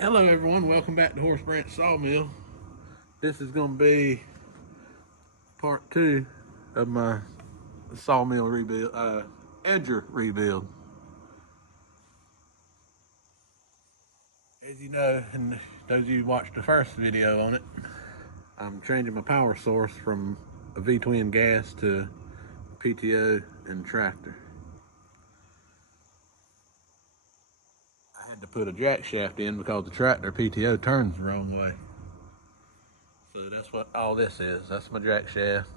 Hello everyone, welcome back to Horse Branch Sawmill. This is going to be part 2 of my sawmill rebuild, edger rebuild. As you know, and those of you who watched the first video on it, I'm changing my power source from a V-twin gas to PTO and tractor. I had to put a jack shaft in because the tractor PTO turns the wrong way. So that's what all this is. That's my jack shaft.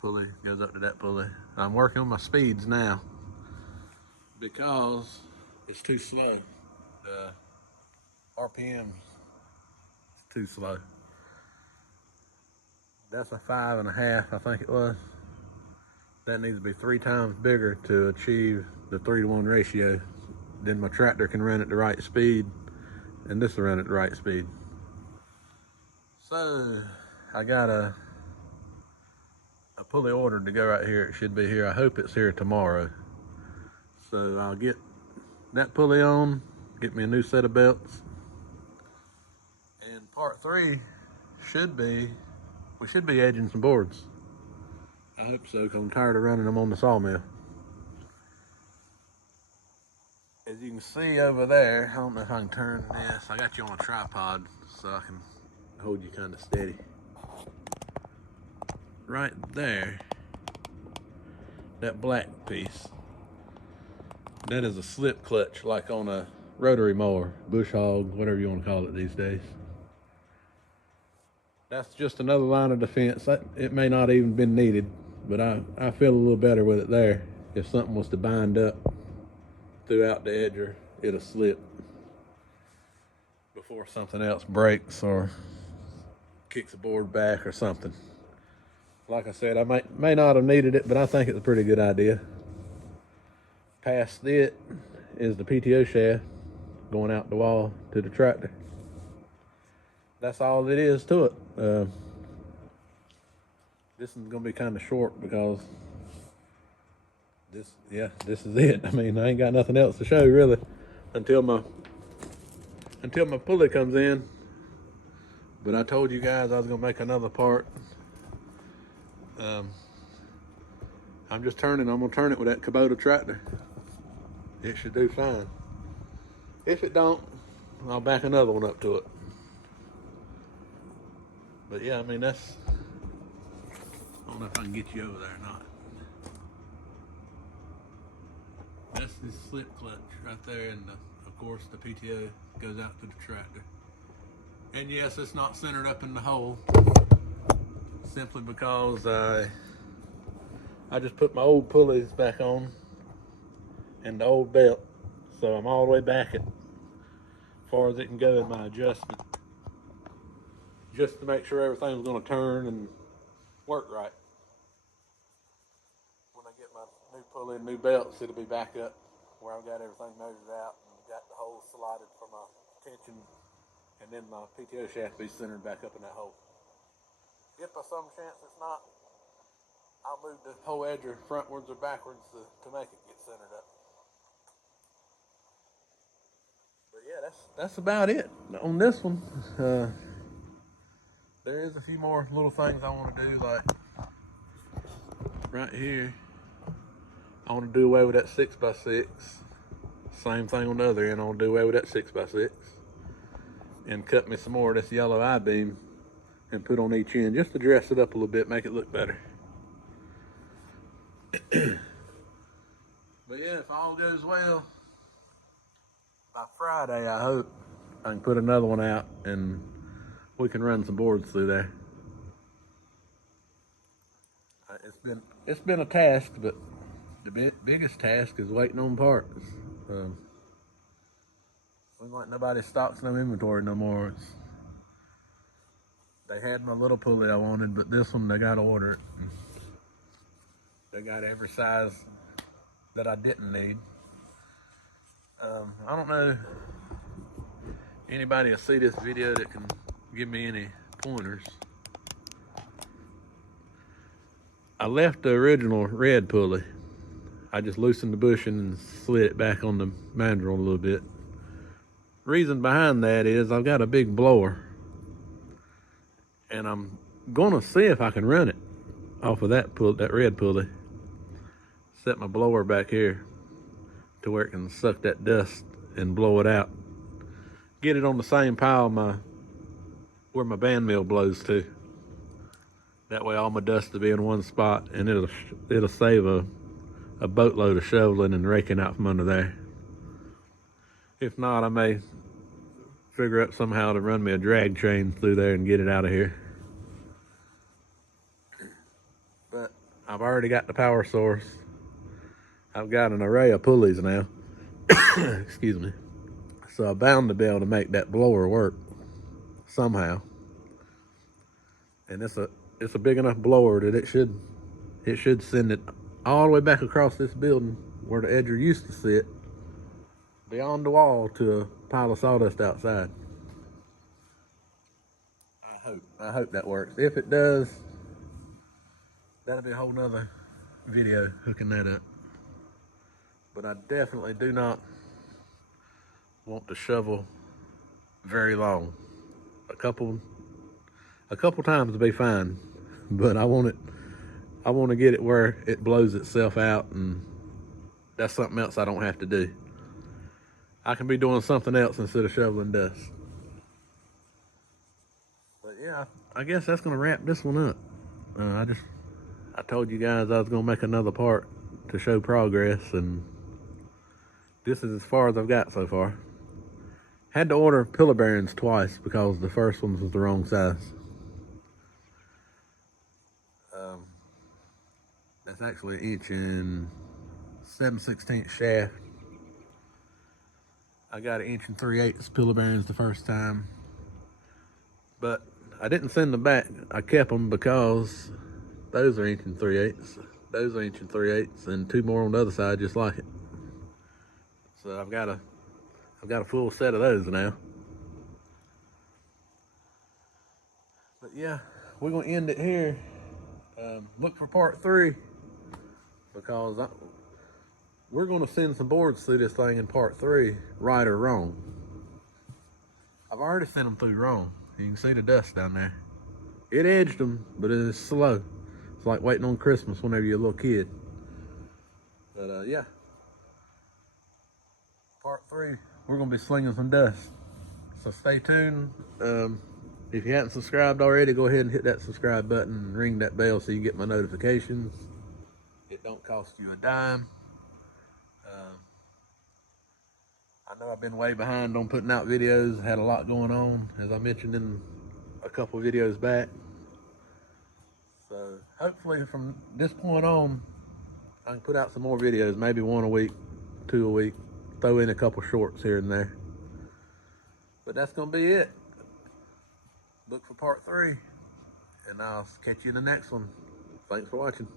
Pulley goes up to that pulley. I'm working on my speeds now because it's too slow. The RPM is too slow. That's a 5.5, I think it was. That needs to be 3 times bigger to achieve the 3-to-1 ratio. Then my tractor can run at the right speed, and this will run at the right speed. So I got a pulley ordered to go right here. It should be here. I hope it's here tomorrow. So I'll get that pulley on, get me a new set of belts. And part 3 we should be edging some boards. I hope so, because I'm tired of running them on the sawmill. As you can see over there, I don't know if I can turn this. I got you on a tripod so I can hold you kind of steady. Right there, that black piece, that is a slip clutch, like on a rotary mower, bush hog, whatever you want to call it these days. That's just another line of defense. It may not even been needed, but I feel a little better with it there. If something was to bind up throughout the edger, it'll slip before something else breaks or kicks the board back or something. Like I said, I may not have needed it, but I think it's a pretty good idea. Past it is the PTO shaft going out the wall to the tractor. That's all it is to it. This is gonna be kind of short because this is it. I mean, I ain't got nothing else to show really until my pulley comes in. But I told you guys I was gonna make another part. I'm gonna turn it with that Kubota tractor. It should do fine. If it don't, I'll back another one up to it. But yeah, I mean, I don't know if I can get you over there or not. That's the slip clutch right there, and of course the PTO goes out to the tractor. And yes, it's not centered up in the hole, simply because I just put my old pulleys back on and the old belt, so I'm all the way back as far as it can go in my adjustment, just to make sure everything's going to turn and work right. When I get my new pulley and new belts, it'll be back up where I've got everything measured out and got the hole slotted for my tension, and then my PTO shaft be centered back up in that hole. If by some chance it's not, I'll move the whole edger frontwards or backwards to make it get centered up. But yeah, that's about it on this one. There is a few more little things I want to do, like right here. I want to do away with that 6x6. Same thing on the other end. I want to do away with that 6x6 and cut me some more of this yellow I-beam and put on each end just to dress it up a little bit, make it look better. But yeah, if all goes well, by Friday I hope I can put another one out and we can run some boards through there. It's been a task, but the biggest task is waiting on parts. Seems like nobody stocks no inventory no more. They had my little pulley I wanted, but this one they got to order it. They got every size that I didn't need. I don't know anybody will see this video that can give me any pointers. I left the original red pulley. I just loosened the bushing and slid it back on the mandrel a little bit. reason behind that is I've got a big blower, and I'm gonna see if I can run it off of that red pulley. Set my blower back here to where it can suck that dust and blow it out. Get it on the same pile where my band mill blows to. That way all my dust will be in one spot, and it'll save a boatload of shoveling and raking out from under there. If not, I may figure out somehow to run me a drag train through there and get it out of here. But I've already got the power source. I've got an array of pulleys now. Excuse me. So I'm bound to be able to make that blower work somehow. And it's a big enough blower that it should send it all the way back across this building where the edger used to sit, beyond the wall to a pile of sawdust outside. I hope that works. If it does, that'll be a whole nother video hooking that up. But I definitely do not want to shovel very long. A couple times will be fine, but I want to get it where it blows itself out, and that's something else I don't have to do. I can be doing something else instead of shoveling dust. But yeah, I guess that's gonna wrap this one up. I told you guys I was gonna make another part to show progress, and this is as far as I've got so far. Had to order pillar bearings twice because the first one was the wrong size. That's actually an inch and 7/16 shaft. I got an inch and 3/8 pillar bearings the first time, but I didn't send them back. I kept them because those are inch and 3/8. Those are inch and 3/8, and two more on the other side just like it. So I've got a full set of those now. But yeah, we're gonna end it here. Look for part 3, because we're gonna send some boards through this thing in part 3, right or wrong. I've already sent them through wrong. You can see the dust down there. It edged them, but it is slow. It's like waiting on Christmas whenever you're a little kid. But yeah, part 3, we're gonna be slinging some dust. So stay tuned. If you haven't subscribed already, go ahead and hit that subscribe button and ring that bell so you get my notifications. It don't cost you a dime. I know I've been way behind on putting out videos. Had a lot going on, as I mentioned in a couple videos back. So hopefully from this point on, I can put out some more videos, maybe 1 a week, 2 a week, throw in a couple shorts here and there. But that's gonna be it. Look for part 3, and I'll catch you in the next one. Thanks for watching.